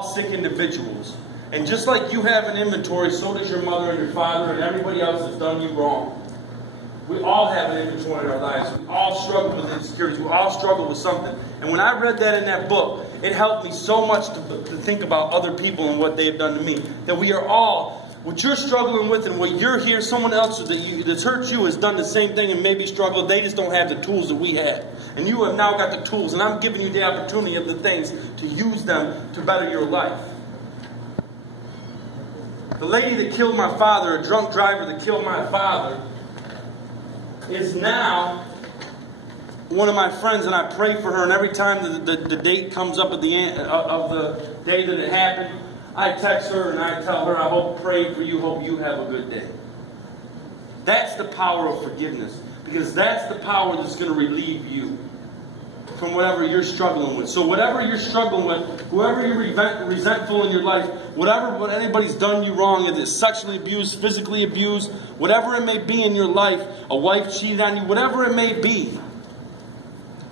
all sick individuals. And just like you have an inventory, so does your mother and your father and everybody else that's done you wrong. We all have an inventory in our lives. We all struggle with insecurities. We all struggle with something. And when I read that in that book, it helped me so much to think about other people and what they've done to me. That we are all, what you're struggling with and what you're here, someone else that's hurt you has done the same thing and maybe struggled. They just don't have the tools that we had. And you have now got the tools. And I'm giving you the opportunity of the things to use them to better your life. The lady that killed my father, a drunk driver that killed my father, is now one of my friends, and I pray for her. And every time the date comes up at the end of the day that it happened, I text her and I tell her, I pray for you, hope you have a good day. That's the power of forgiveness, because that's the power that's going to relieve you from whatever you're struggling with. So whatever you're struggling with, whoever you're resentful in your life, what anybody's done you wrong, if it's sexually abused, physically abused, whatever it may be in your life, a wife cheated on you, whatever it may be,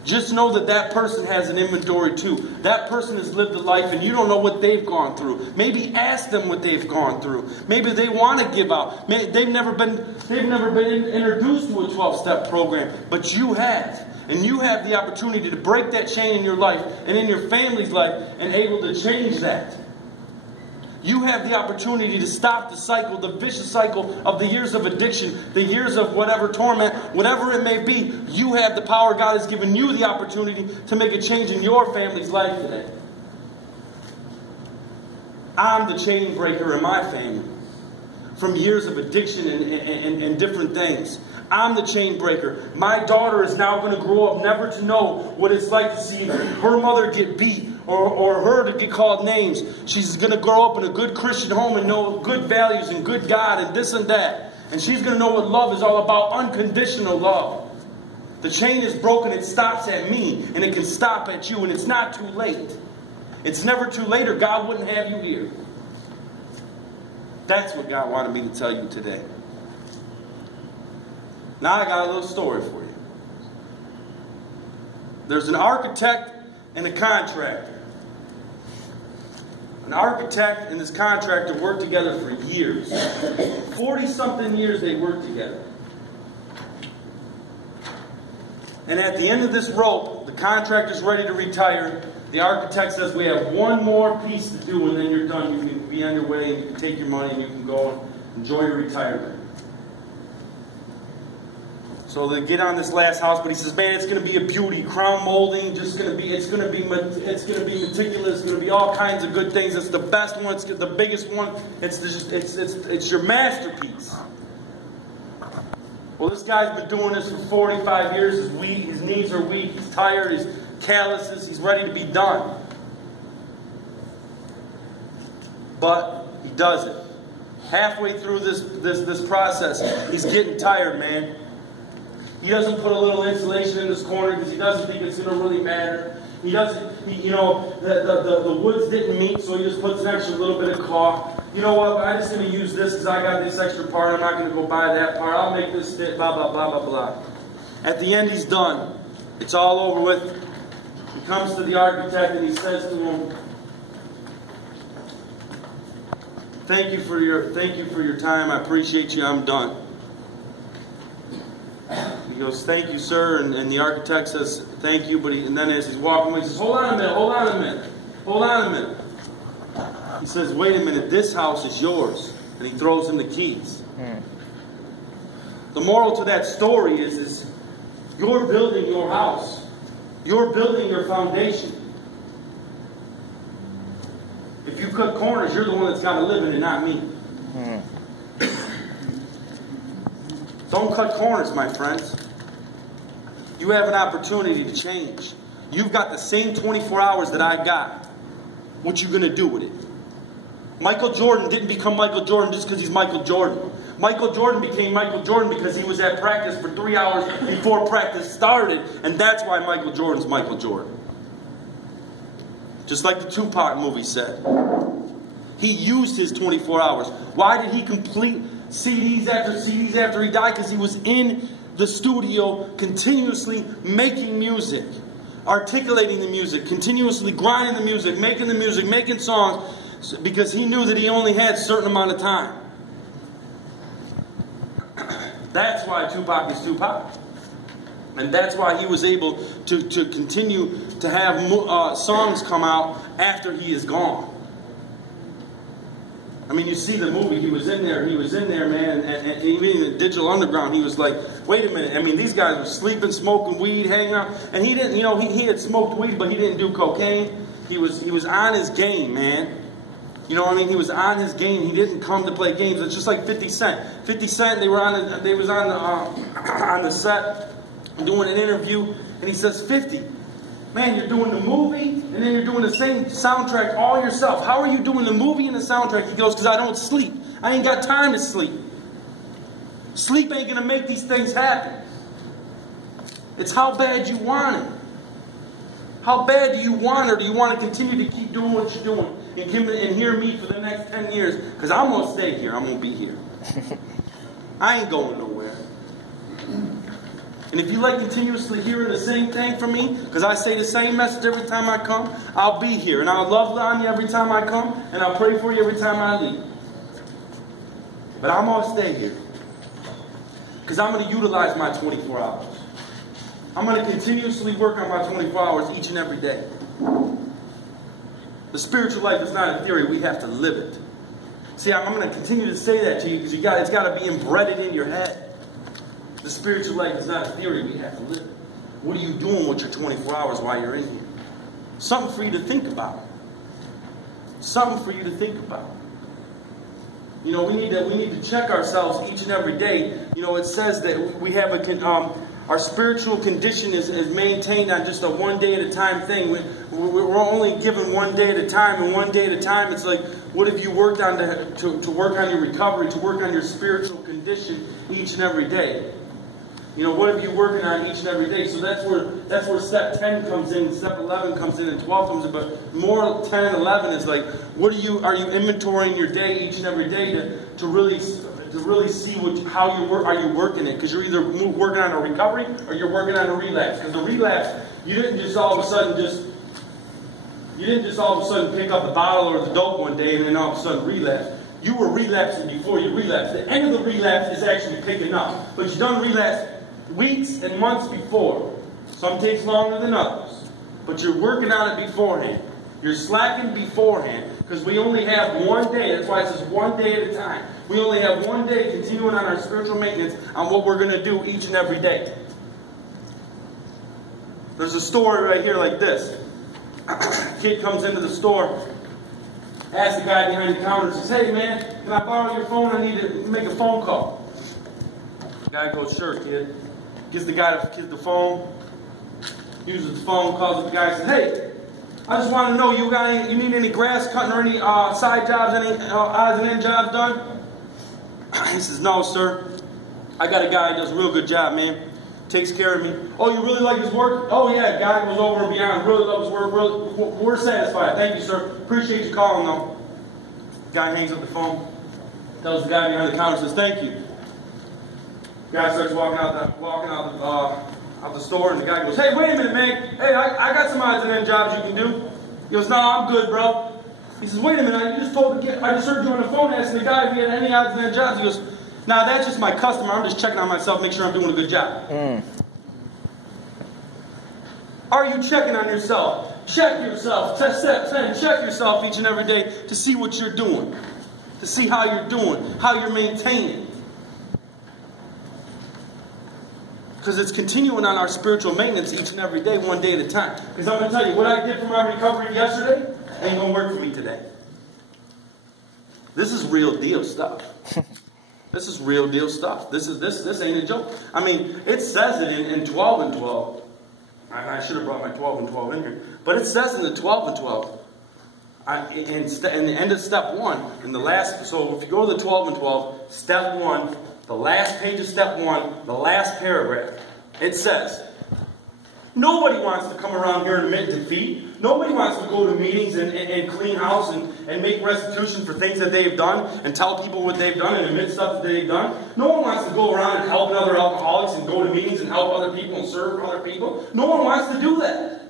just know that that person has an inventory too. That person has lived a life and you don't know what they've gone through. Maybe ask them what they've gone through. Maybe they want to give out. Maybe they've never been introduced to a 12-step program, but you have. And you have the opportunity to break that chain in your life and in your family's life and able to change that. You have the opportunity to stop the cycle, the vicious cycle of the years of addiction, the years of whatever torment, whatever it may be. You have the power. God has given you the opportunity to make a change in your family's life today. I'm the chain breaker in my family from years of addiction and different things. I'm the chain breaker. My daughter is now going to grow up never to know what it's like to see her mother get beat or her to get called names. She's going to grow up in a good Christian home and know good values and good God and this and that. And she's going to know what love is all about, unconditional love. The chain is broken. It stops at me and it can stop at you, and it's not too late. It's never too late, or God wouldn't have you here. That's what God wanted me to tell you today. Now I got a little story for you. There's an architect and a contractor. An architect and this contractor worked together for years. 40-something years they worked together. And at the end of this rope, the contractor's ready to retire. The architect says, we have one more piece to do and then you're done. You can be on your way and you can take your money and you can go and enjoy your retirement. So they get on this last house, but he says, man, it's going to be a beauty. Crown molding, it's going to be meticulous. It's going to be all kinds of good things. It's the best one. It's the biggest one. It's your masterpiece. Well, this guy's been doing this for 45 years. His knees are weak. He's tired. He's calluses. He's ready to be done. But he does it. Halfway through this process, he's getting tired, man. He doesn't put a little insulation in this corner because he doesn't think it's going to really matter. He doesn't, the woods didn't meet, so he just puts an extra little bit of caulk. You know what, I'm just going to use this because I got this extra part. I'm not going to go buy that part. I'll make this fit, blah, blah, blah, blah, blah. At the end, he's done. It's all over with. He comes to the architect and he says to him, thank you for your time. I appreciate you. I'm done. He goes, thank you, sir. And the architect says, thank you. And then as he's walking away, he says, hold on a minute, hold on a minute, hold on a minute. He says, wait a minute, this house is yours. And he throws him the keys. The moral to that story is you're building your house. You're building your foundation. If you cut corners, you're the one that's got to live in it, not me. Don't cut corners, my friends. You have an opportunity to change. You've got the same 24 hours that I got. What you going to do with it? Michael Jordan didn't become Michael Jordan just because he's Michael Jordan. Michael Jordan became Michael Jordan because he was at practice for 3 hours before practice started. And that's why Michael Jordan's Michael Jordan. Just like the Tupac movie said. He used his 24 hours. Why did he complete CDs after CDs after he died? Because he was in the studio continuously making music. articulating the music, continuously grinding the music, making songs, because he knew that he only had a certain amount of time. That's why Tupac is Tupac. And that's why he was able to continue to have songs come out after he is gone. I mean, you see the movie, he was in there, man, and even in the Digital Underground, he was like, wait a minute, I mean, these guys were sleeping, smoking weed, hanging out, and he didn't, you know, he had smoked weed, but he didn't do cocaine. He was on his game, man. You know what I mean? He was on his game. He didn't come to play games. It's just like 50 Cent. 50 Cent, they was on the set doing an interview, and he says, 50, man, you're doing the movie, and then you're doing the same soundtrack all yourself. How are you doing the movie and the soundtrack? He goes, because I don't sleep. I ain't got time to sleep. Sleep ain't going to make these things happen. It's how bad you want it. How bad do you want it, or do you want to continue to keep doing what you're doing and hear me for the next 10 years? Because I'm going to stay here. I'm going to be here. I ain't going nowhere. And if you like continuously hearing the same thing from me, because I say the same message every time I come, I'll be here. And I'll love on you every time I come, and I'll pray for you every time I leave. But I'm going to stay here. Because I'm going to utilize my 24 hours. I'm going to continuously work on my 24 hours each and every day. The spiritual life is not a theory. We have to live it. See, I'm going to continue to say that to you because it's got to be embedded in your head. The spiritual life is not a theory. We have to live it. What are you doing with your 24 hours while you're in here? Something for you to think about. Something for you to think about. You know, we need to check ourselves each and every day. You know, it says that we have our spiritual condition is maintained on just a one day at a time thing. We're only given one day at a time, and one day at a time, it's like, what have you worked on to work on your recovery, to work on your spiritual condition each and every day? You know, what are you working on each and every day? So that's where step 10 comes in, step 11 comes in, and 12 comes in. But more 10 and 11 is like, are you inventorying your day each and every day to really see how are you working it? Because you're either working on a recovery or you're working on a relapse. Because the relapse, you didn't just all of a sudden pick up the bottle or the dope one day and then all of a sudden relapse. You were relapsing before you relapsed. The end of the relapse is actually picking up. But you've done relapse weeks and months before. Some takes longer than others. But you're working on it beforehand. You're slacking beforehand. Because we only have one day. That's why it says one day at a time. We only have one day continuing on our spiritual maintenance on what we're going to do each and every day. There's a story right here like this. Kid comes into the store, asks the guy behind the counter, says, hey man, can I borrow your phone? I need to make a phone call. The guy goes, sure kid. Gives the guy the phone, uses his phone, calls up the guy, says, hey, I just want to know, you need any grass cutting or any side jobs, any odds and end jobs done? He says, no sir, I got a guy who does a real good job, man. Takes care of me. Oh, you really like his work? Oh yeah, guy goes over and beyond. Really loves his work. We're satisfied. Thank you, sir. Appreciate you calling, though. Guy hangs up the phone. Tells the guy behind the counter, says, thank you. Guy starts walking out the store, and the guy goes, hey, wait a minute, man. Hey, I got some odds and end jobs you can do. He goes, no, I'm good, bro. He says, wait a minute. I just heard you on the phone asking the guy if he had any odds and end jobs. He goes, nah, that's just my customer. I'm just checking on myself, make sure I'm doing a good job. Are you checking on yourself? Check yourself. Check yourself each and every day to see what you're doing. To see how you're doing, how you're maintaining. Because it's continuing on our spiritual maintenance each and every day, one day at a time. Because I'm going to tell you, what I did for my recovery yesterday ain't going to work for me today. This is real deal stuff. This is real deal stuff. This ain't a joke. I mean, it says it in 12 and 12. I should have brought my 12 and 12 in here. But it says in the 12 and 12. In the end of step 1, in the last, so if you go to the 12 and 12, step 1, the last page of step 1, the last paragraph, it says, nobody wants to come around here and admit defeat. Nobody wants to go to meetings and clean house and make restitution for things that they've done and tell people what they've done and admit stuff that they've done. No one wants to go around and help other alcoholics and go to meetings and help other people and serve other people. No one wants to do that.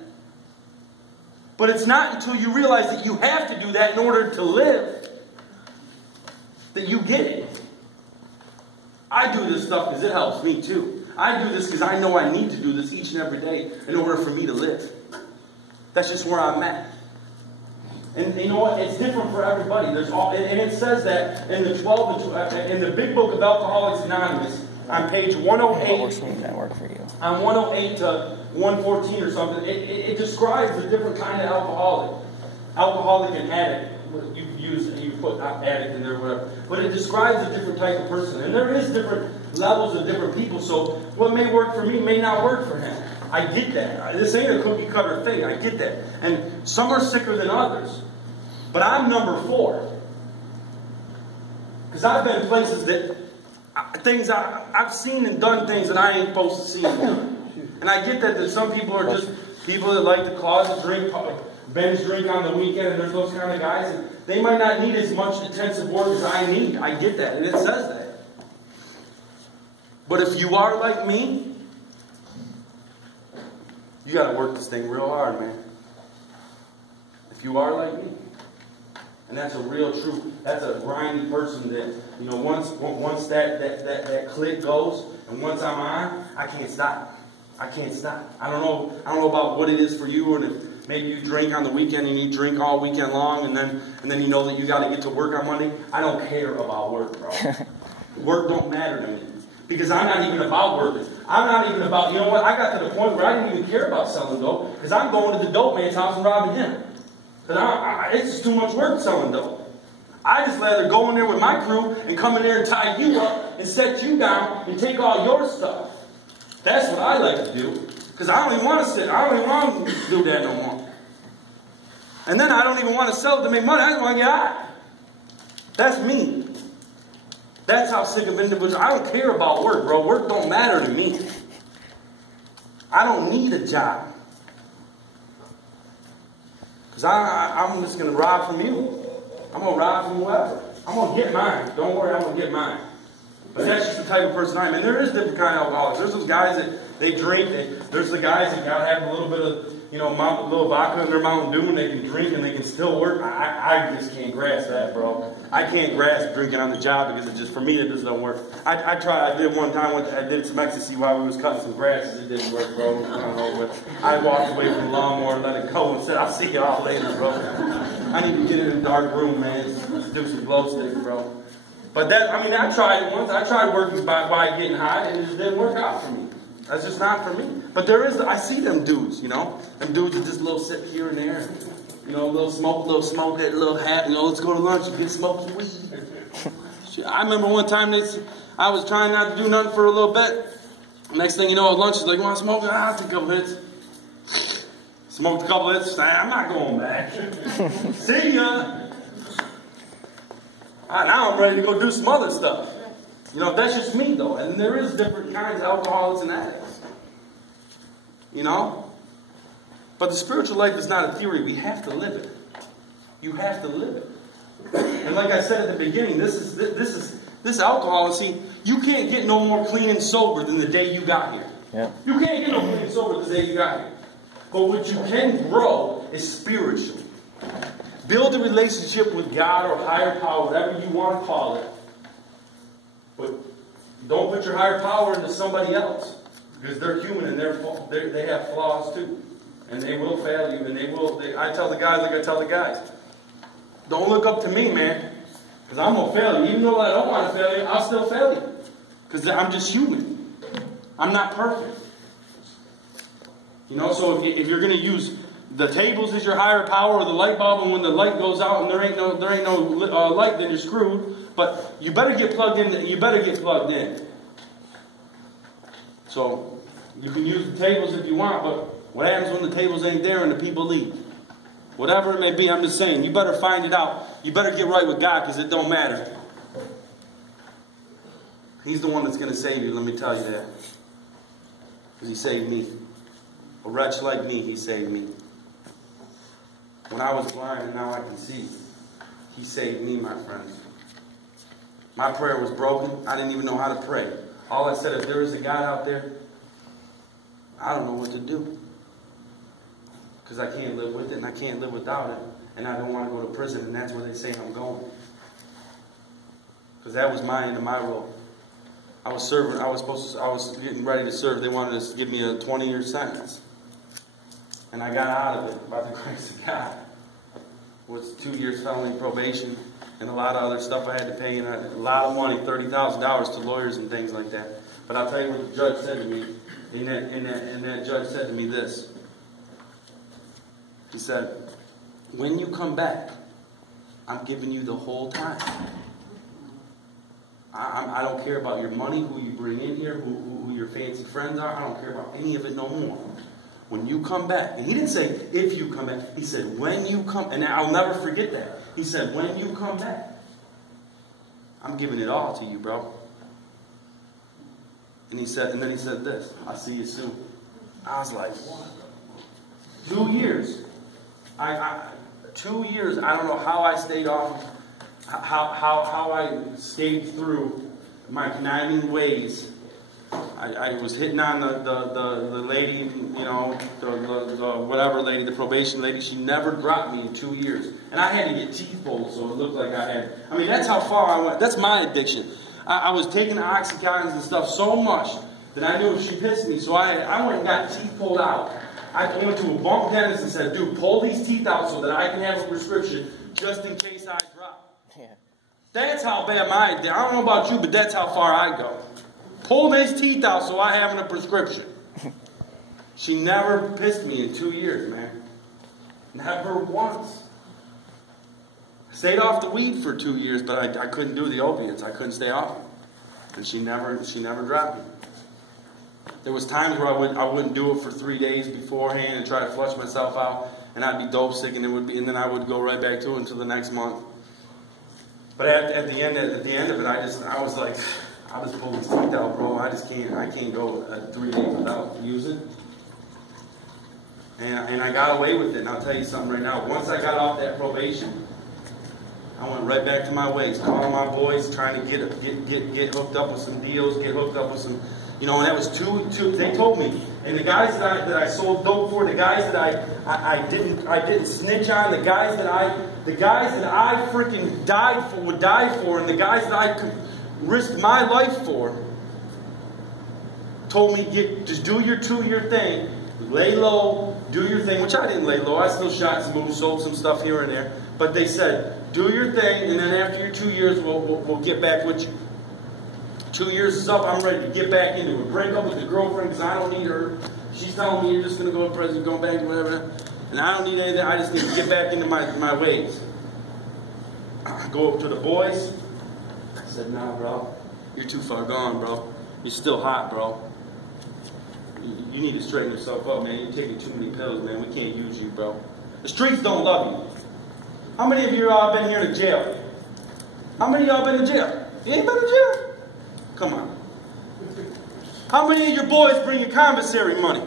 But it's not until you realize that you have to do that in order to live that you get it. I do this stuff because it helps me too. I do this because I know I need to do this each and every day in order for me to live. That's just where I'm at. And you know what? It's different for everybody. There's all, and it says that in the in the big book of Alcoholics Anonymous, on page 108. What works that work for you? On 108 to 114 or something, it describes the different kind of alcoholic and addict. You put addict in there or whatever, but it describes a different type of person, and there is different levels of different people. So what may work for me may not work for him. I get that. This ain't a cookie cutter thing. I get that, and some are sicker than others. But I'm number 4 because I've been in places that I've seen and done things that I ain't supposed to see and do. And I get that some people are just people that like to closet drink, binge drink on the weekend, and there's those kind of guys. And they might not need as much intensive work as I need. I get that, and it says that. But if you are like me, you got to work this thing real hard, man. If you are like me. And that's a real true, that's a grindy person that, you know, once that click goes, and once I'm on, I can't stop. I can't stop. I don't know about what it is for you, or if maybe you drink on the weekend and you drink all weekend long, and then you know that you got to get to work on Monday. I don't care about work, bro. Work don't matter to me. Because I'm not even about working. I'm not even about, you know what, I got to the point where I didn't even care about selling dope, because I'm going to the dope man's house and robbing him. Because it's just too much work selling dope. I just rather go in there with my crew and come in there and tie you up and set you down and take all your stuff. That's what I like to do. Because I don't even want to sit. I don't even want to do that no more. And then I don't even want to sell it to make money. I just want to get out. That's me. That's how sick of individuals. I don't care about work, bro. Work don't matter to me. I don't need a job. Because I'm just going to rob from you. I'm going to rob from whoever. I'm going to get mine. Don't worry, I'm going to get mine. But that's just the type of person I am. And there is different kind of alcoholics. There's those guys that they drink. There's the guys that got to have a little bit of, you know, little vodka in their Mountain Dew, and they can drink and they can still work. I just can't grasp that, bro. I can't grasp drinking on the job because it just, for me, it just don't work. I tried. I did one time. I did some ecstasy while we was cutting some grasses. It didn't work, bro. I don't know, but I walked away from the lawnmower, let it go, and said, "I'll see y'all later, bro." I need to get in a dark room, man. Let's do some glow sticks, bro. But that, I mean, I tried it once. I tried working by getting high, and it just didn't work out for me. That's just not for me. But there is, I see them dudes, you know. Them dudes that just a little sip here and there. You know, a little smoke, that little hat. You know, let's go to lunch and get smoked some weed. I remember one time I was trying not to do nothing for a little bit. Next thing you know, at lunch, is like, "You want to smoke?" "I'll take a couple hits." Smoked a couple hits. I'm not going back. See ya. Now I'm ready to go do some other stuff. You know, that's just me, though. And there is different kinds of alcoholics and addicts. You know? But the spiritual life is not a theory. We have to live it. You have to live it. And like I said at the beginning, this alcohol, and see, you can't get no more clean and sober than the day you got here. Yeah. You can't get no clean and sober the day you got here. But what you can grow is spiritually. Build a relationship with God or higher power, whatever you want to call it. But don't put your higher power into somebody else. Because they're human and they have flaws too. And they will fail you. And I tell the guys like I tell the guys. Don't look up to me, man. Because I'm going to fail you. Even though I don't want to fail you, I'll still fail you. Because I'm just human. I'm not perfect. You know, so if you're going to use the tables as your higher power or the light bulb, and when the light goes out and there ain't no light, then you're screwed. But you better get plugged in. You better get plugged in. So you can use the tables if you want, but what happens when the tables ain't there and the people leave? Whatever it may be, I'm just saying, you better find it out. You better get right with God, because it don't matter. He's the one that's going to save you, let me tell you that. Because He saved me. A wretch like me, He saved me. When I was blind and now I can see, He saved me, my friends. My prayer was broken. I didn't even know how to pray. All I said, if there is a God out there, I don't know what to do. Because I can't live with it and I can't live without it. And I don't want to go to prison, and that's where they say I'm going. Because that was my end of my road. I was getting ready to serve. They wanted to give me a 20-year sentence. And I got out of it by the grace of God. It was 2 years felony probation and a lot of other stuff I had to pay, and a lot of money, $30,000 to lawyers and things like that. But I'll tell you what the judge said to me. And that judge said to me this. He said, when you come back, I'm giving you the whole time. I don't care about your money, who you bring in here, who your fancy friends are. I don't care about any of it no more. When you come back, and he didn't say if you come back. He said when you come, and I'll never forget that. He said when you come back, I'm giving it all to you, bro. And then he said this, I'll see you soon. I was like, what? 2 years. 2 years, I don't know how I stayed off, how I stayed through my conniving ways. I was hitting on the lady, you know, the whatever lady, the probation lady. She never dropped me in 2 years. And I had to get teeth pulled, so it looked like I had. I mean, that's how far I went. That's my addiction. I was taking the Oxycontins and stuff so much that I knew if she pissed me, so I went and got teeth pulled out. I went to a bunk dentist and said, dude, pull these teeth out so that I can have a prescription just in case I drop. Yeah. That's how bad my addiction. I don't know about you, but that's how far I go. Pull these teeth out so I have a prescription. She never pissed me in 2 years, man. Never once. I stayed off the weed for 2 years, but I couldn't do the opiates. I couldn't stay off them. And she never dropped me. There was times where I wouldn't do it for 3 days beforehand and try to flush myself out, and I'd be dope sick, and then I would go right back to it until the next month. But at the end of it, I was like, I was pulling teeth out, bro. I can't go 3 days without using. And I got away with it. And I'll tell you something right now. Once I got off that probation, I went right back to my ways, calling my boys, trying to get hooked up with some deals, get hooked up with some, you know. And that was two. They told me, and the guys that I sold dope for, the guys that I didn't snitch on, the guys that I freaking would die for, and the guys that I risked my life for, told me just do your 2-year thing, lay low, do your thing, which I didn't lay low. I still shot some moves, sold some stuff here and there. But they said, do your thing, and then after your 2 years, we'll get back with you. 2 years is up, I'm ready to get back into it. Break up with the girlfriend because I don't need her. She's telling me you're just going to go to prison, go back, whatever. And I don't need anything. I just need to get back into my ways. I go up to the boys. I said, nah, bro. You're too far gone, bro. You're still hot, bro. You need to straighten yourself up, man. You're taking too many pills, man. We can't use you, bro. The streets don't love you. How many of you all been here to jail? How many of y'all been to jail? You ain't been to jail? Come on. How many of your boys bring your commissary money?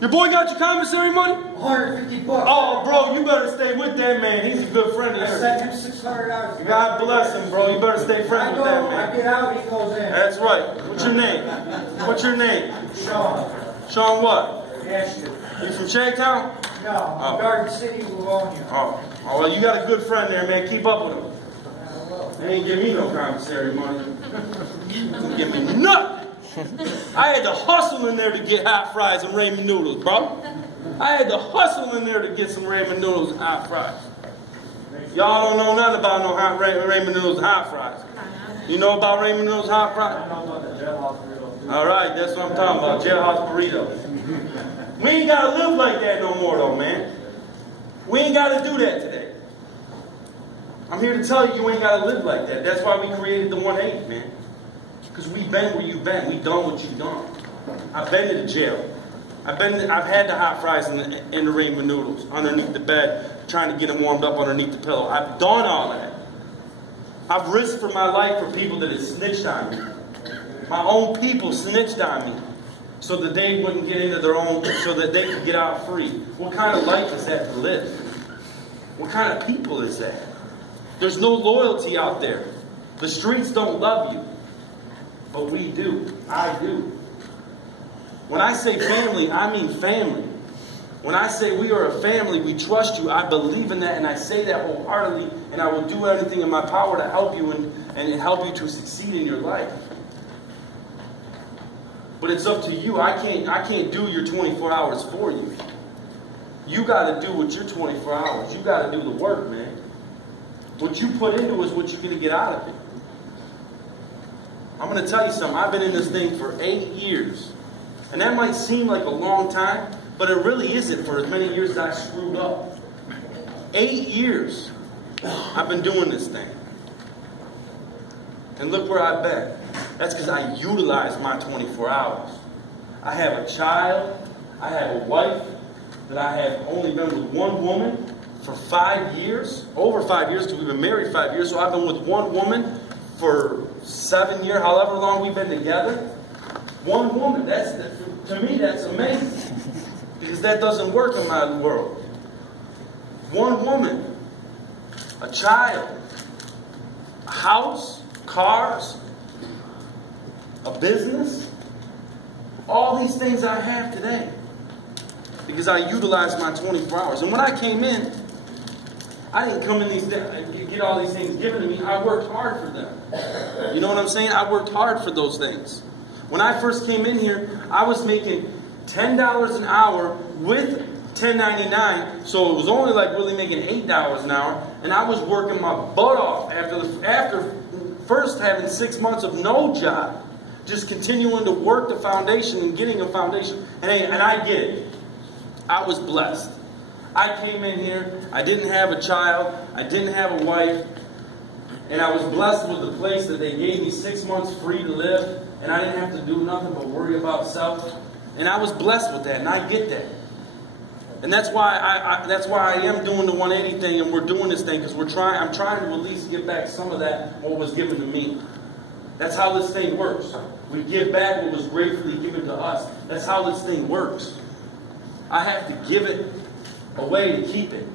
Your boy got your commissary money? $150. Oh, bro, you better stay with that man. He's a good friend of yours. I sent him $600. God bless him, bro. You better stay friends with that man. I get out, he goes in. That's right. What's your name? What's your name? Sean. Sean what? Ashton. You from Shacktown? No, Oh. Garden City, Livonia. Oh, well, you got a good friend there, man. Keep up with him. They ain't give me no commissary money. Don't give me nothing. I had to hustle in there to get hot fries and ramen noodles, bro. I had to hustle in there to get some ramen noodles and hot fries. Y'all don't know nothing about no hot ramen noodles and hot fries. You know about ramen noodles and hot fries? I know about the jailhouse burritos. All right, that's what I'm talking about, jailhouse burritos. We ain't got to live like that no more, though, man. We ain't got to do that today. I'm here to tell you, you ain't got to live like that. That's why we created the 1-8, man. Because we've been where you've been. We've done what you've done. I've been to the jail. I've had the hot fries and the ramen noodles underneath the bed, trying to get them warmed up underneath the pillow. I've done all that. I've risked for my life for people that had snitched on me. My own people snitched on me so that they wouldn't get into their own, so that they could get out free. What kind of life is that to live? What kind of people is that? There's no loyalty out there. The streets don't love you. But we do. I do. When I say family, I mean family. When I say we are a family, we trust you, I believe in that, and I say that wholeheartedly, and I will do anything in my power to help you and help you to succeed in your life. But it's up to you. I can't do your 24 hours for you. You got to do what your 24 hours. You got to do the work, man. What you put into is what you're going to get out of it. I'm going to tell you something. I've been in this thing for 8 years. And that might seem like a long time, but it really isn't for as many years as I screwed up. 8 years I've been doing this thing. And look where I've been. That's because I utilize my 24 hours. I have a child. I have a wife that I have only been with one woman for 5 years. Over 5 years, because we've been married 5 years. So I've been with one woman for 7 years, however long we've been together. One woman. To me, that's amazing. Because that doesn't work in my world. One woman. A child. A house. Cars. A business. All these things I have today. Because I utilize my 24 hours. And when I came in, I didn't come in get all these things given to me. I worked hard for them. You know what I'm saying? I worked hard for those things. When I first came in here, I was making $10 an hour with $10.99. So it was only like really making $8 an hour. And I was working my butt off after first having 6 months of no job. Just continuing to work the foundation and getting a foundation. And I get it. I was blessed. I came in here, I didn't have a child, I didn't have a wife, and I was blessed with the place that they gave me 6 months free to live, and I didn't have to do nothing but worry about self. And I was blessed with that, and I get that. And that's why I am doing the 180 thing, and we're doing this thing, because I'm trying to at least give back some of that, what was given to me. That's how this thing works. We give back what was gratefully given to us. That's how this thing works. I have to give it away to keep it.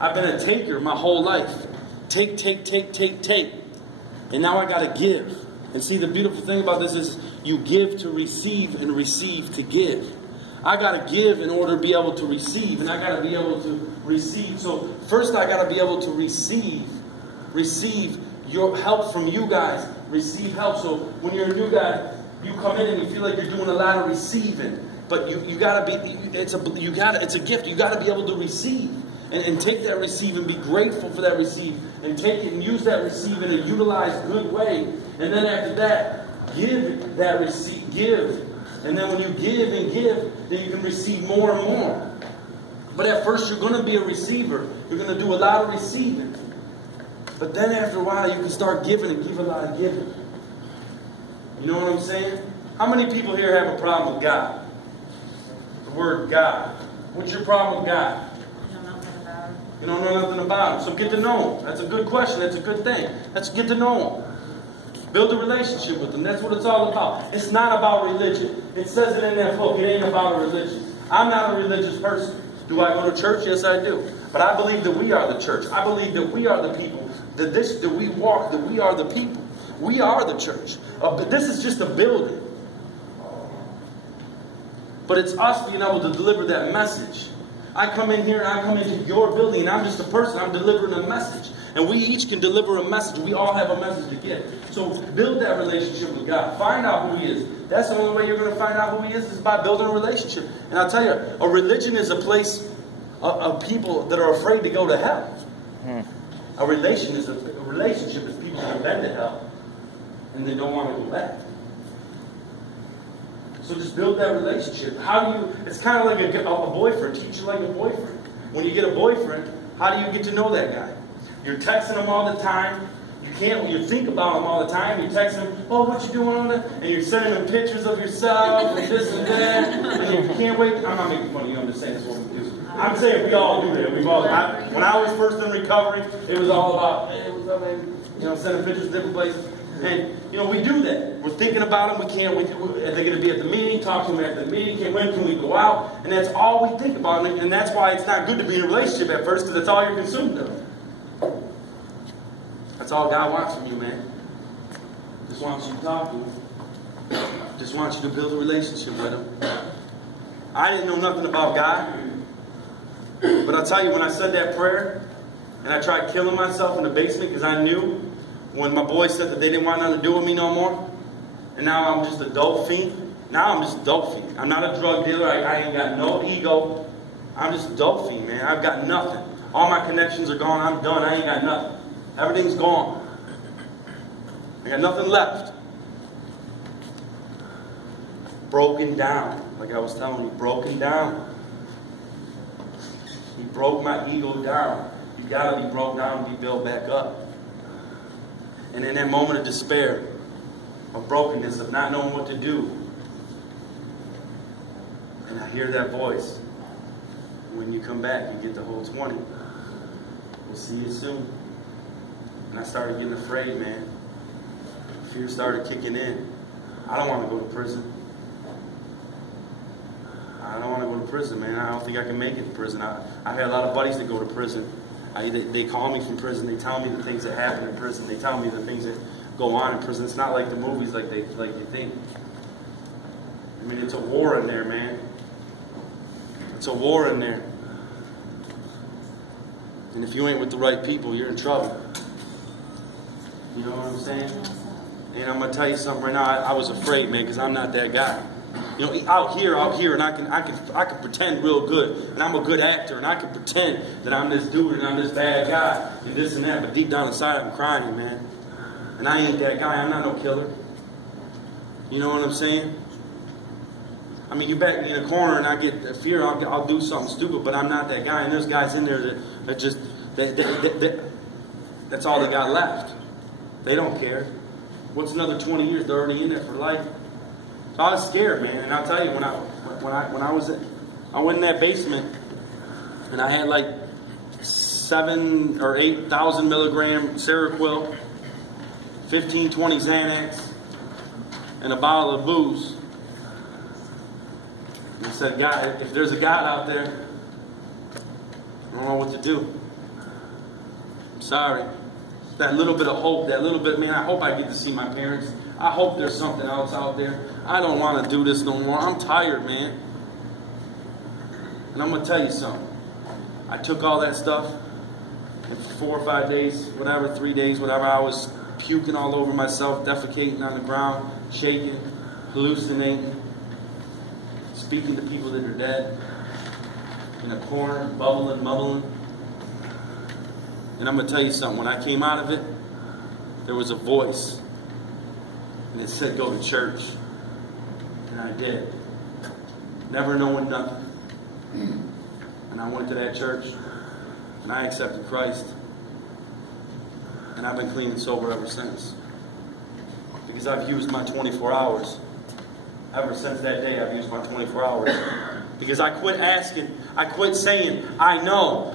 I've been a taker my whole life. Take. And now I got to give. And see, the beautiful thing about this is you give to receive and receive to give. I got to give in order to be able to receive. And I got to be able to receive. So first I got to be able to receive your help from you guys. Receive help. So when you're a new guy, you come in and you feel like you're doing a lot of receiving. But you gotta be. It's a gift. You gotta be able to receive and take that receive and be grateful for that receive and take it and use that receive in a utilized good way. And then after that, give that receive. Give, and then when you give and give, then you can receive more and more. But at first, you're gonna be a receiver. You're gonna do a lot of receiving. But then after a while, you can start giving and give a lot of giving. You know what I'm saying? How many people here have a problem with God? Word God. What's your problem with God? You don't know nothing about him. So get to know him. That's a good question. That's a good thing. Let's get to know him. Build a relationship with him. That's what it's all about. It's not about religion. It says it in that book. It ain't about a religion. I'm not a religious person. Do I go to church? Yes, I do. But I believe that we are the church. I believe that we are the people. That we walk. That we are the people. We are the church. But this is just a building. But it's us being able to deliver that message. I come in here and I come into your building and I'm just a person. I'm delivering a message. And we each can deliver a message. We all have a message to give. So build that relationship with God. Find out who He is. That's the only way you're going to find out who He is by building a relationship. And I'll tell you, a religion is a place of people that are afraid to go to hell. A relationship is people that have been to hell and they don't want to go back. So just build that relationship. How do you, it's kind of like a boyfriend. Teach you like a boyfriend. When you get a boyfriend, how do you get to know that guy? You're texting him all the time. You think about him all the time. You're texting him, oh, what you doing on that? And you're sending him pictures of yourself and this and that. And you can't wait. I'm not making fun of you. I'm just saying that's what we do. I'm saying we all do that. When I was first in recovery, it was all about, sending pictures to different places. And, we do that. We're thinking about them. Are they going to be at the meeting? Talk to them at the meeting. When can we go out? And that's all we think about. And that's why it's not good to be in a relationship at first, because that's all you're consumed of. That's all God wants from you, man. Just wants you to talk to Him. Just wants you to build a relationship with Him. I didn't know nothing about God. But I'll tell you, when I said that prayer, and I tried killing myself in the basement because I knew when my boys said that they didn't want nothing to do with me no more, and now I'm just a dope fiend. Now I'm just a dope fiend. I'm not a drug dealer. I ain't got no ego. I'm just a dope fiend, man. I've got nothing. All my connections are gone. I'm done. I ain't got nothing. Everything's gone. I got nothing left. Broken down. Like I was telling you, broken down. He broke my ego down. You gotta be broke down to be built back up. And in that moment of despair, of brokenness, of not knowing what to do, and I hear that voice. When you come back, you get the whole 20. We'll see you soon. And I started getting afraid, man. Fear started kicking in. I don't want to go to prison. I don't want to go to prison, man. I don't think I can make it in prison. I had a lot of buddies that go to prison. They call me from prison. They tell me the things that happen in prison. They tell me the things that go on in prison. It's not like the movies like you think. I mean, it's a war in there, man. It's a war in there. And if you ain't with the right people, you're in trouble. You know what I'm saying? And I'm going to tell you something right now. I was afraid, man, because I'm not that guy. You know, out here, and I can pretend real good, and I'm a good actor, and I can pretend that I'm this dude and I'm this bad guy and this and that, but deep down inside I'm crying, man. And I ain't that guy. I'm not no killer. You know what I'm saying? I mean, you back me in a corner and I get fear, I'll do something stupid, but I'm not that guy. And there's guys in there that just, that's all they got left. They don't care. What's another 20 years? They're already in there for life. So I was scared, man. And I'll tell you, when I went in that basement and I had like 7,000 or 8,000 milligram Seroquel, 15, 20 Xanax, and a bottle of booze. And I said, God, if there's a God out there, I don't know what to do. I'm sorry. That little bit of hope, that little bit, man, I hope I get to see my parents. I hope there's something else out there. I don't want to do this no more. I'm tired, man. And I'm going to tell you something. I took all that stuff, and for 4 or 5 days, whatever, 3 days, whatever, I was puking all over myself, defecating on the ground, shaking, hallucinating, speaking to people that are dead, in a corner, bubbling, mumbling. And I'm going to tell you something. When I came out of it, there was a voice. And it said, go to church. And I did. Never knowing nothing. And I went to that church. And I accepted Christ. And I've been clean and sober ever since. Because I've used my 24 hours. Ever since that day, I've used my 24 hours. Because I quit asking. I quit saying, I know,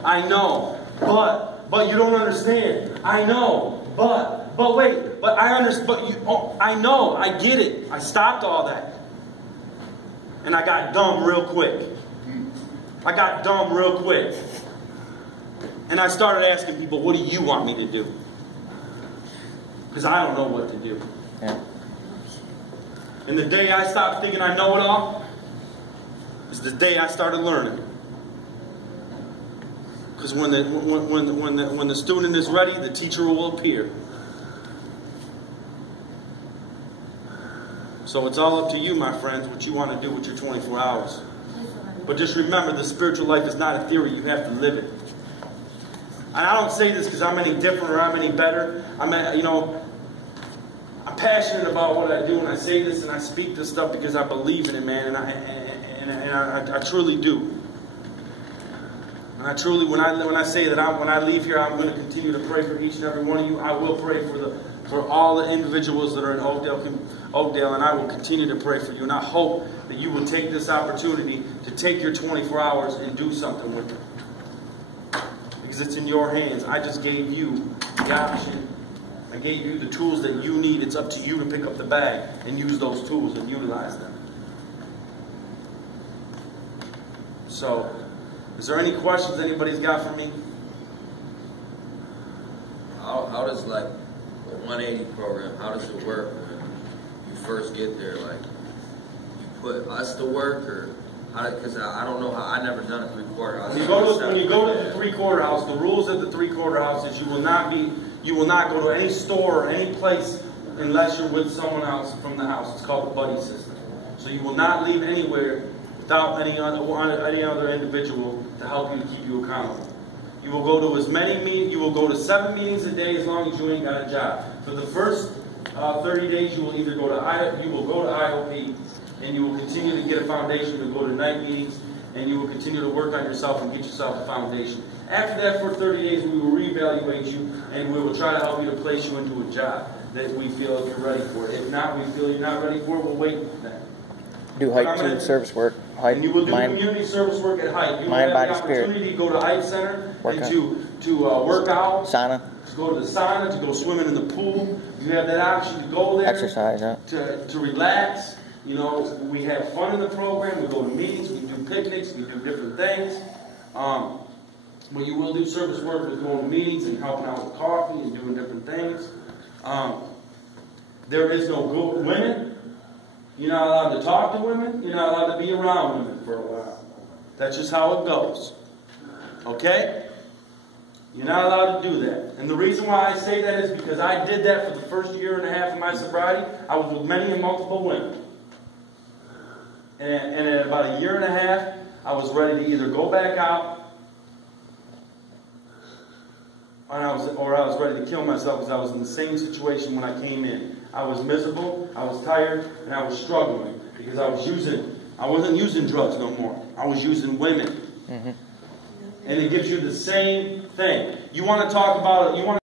but you don't understand. I know, but wait, but I understand, but you, oh, I know, I get it. I stopped all that. And I got dumb real quick. I got dumb real quick. And I started asking people, what do you want me to do? Because I don't know what to do. Yeah. And the day I stopped thinking I know it all is the day I started learning. Because when the student is ready, the teacher will appear. So it's all up to you, my friends, what you want to do with your 24 hours. But just remember, the spiritual life is not a theory. You have to live it. And I don't say this because I'm any different or I'm any better. I'm passionate about what I do, and I say this and I speak this stuff because I believe in it, man, and I truly do. And I truly, when I say that when I leave here, I'm going to continue to pray for each and every one of you. I will pray for all the individuals that are in Oakdale, and I will continue to pray for you. And I hope that you will take this opportunity to take your 24 hours and do something with it. Because it's in your hands. I just gave you the option. I gave you the tools that you need. It's up to you to pick up the bag and use those tools and utilize them. So, is there any questions anybody's got for me? How does, like, the 180 program, how does it work when you first get there? Like, you put us to work, or Because I don't know how, I never done a 3/4 house. When you go to the 3/4 house, the rules of the 3/4 house is you will not go to any store or any place unless you're with someone else from the house. It's called the buddy system. So you will not leave anywhere without any other individual to help you, to keep you accountable. You will go to as many meetings. You will go to 7 meetings a day as long as you ain't got a job. For the first 30 days, you will either go to IOP, and you will continue to get a foundation to go to night meetings, and you will continue to work on yourself and get yourself a foundation. After that, for 30 days, we will reevaluate you, and we will try to help you to place you into a job that we feel if you're ready for it. If not, we feel you're not ready for it, we'll wait for that. Do Hike too, service work. Hike, and you will do community service work at Hike. You will have the opportunity to go to Hike Center and to work out. Sauna. To go to the sauna, to go swimming in the pool. You have that option to go there. Exercise, yeah. To relax. You know, we have fun in the program. We go to meetings. We do picnics. We do different things. But you will do service work with going to meetings and helping out with coffee and doing different things. There is no women. You're not allowed to talk to women. You're not allowed to be around women for a while. That's just how it goes. Okay? You're not allowed to do that. And the reason why I say that is because I did that for the first 1.5 years of my sobriety. I was with many and multiple women. And at about 1.5 years, I was ready to either go back out or I was ready to kill myself because I was in the same situation when I came in. I was miserable, I was tired, and I was struggling because I wasn't using drugs no more. I was using women. Mm-hmm. And it gives you the same thing. You want to talk about it,